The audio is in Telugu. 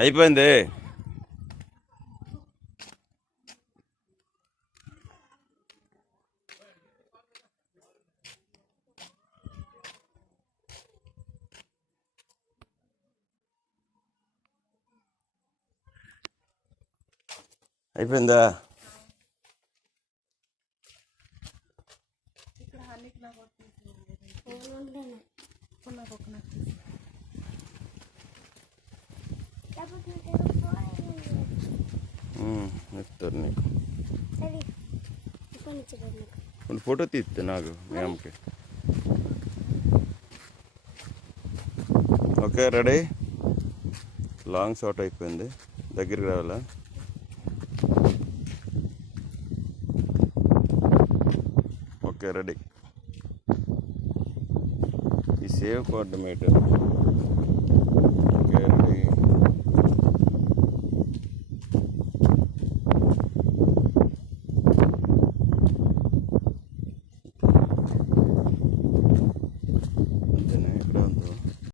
అయిపోయింది. అయిపోయిందా? ఇస్తారు నీకు. కొన్ని ఫోటో తీస్తే నాకు మీ అమ్మకి. Okay, ready. లాంగ్ షాట్ అయిపోయింది. దగ్గరికి రావాలా? Okay, ready. ఈ సేవ్ కోఆర్డినేటర్. Okay, ready.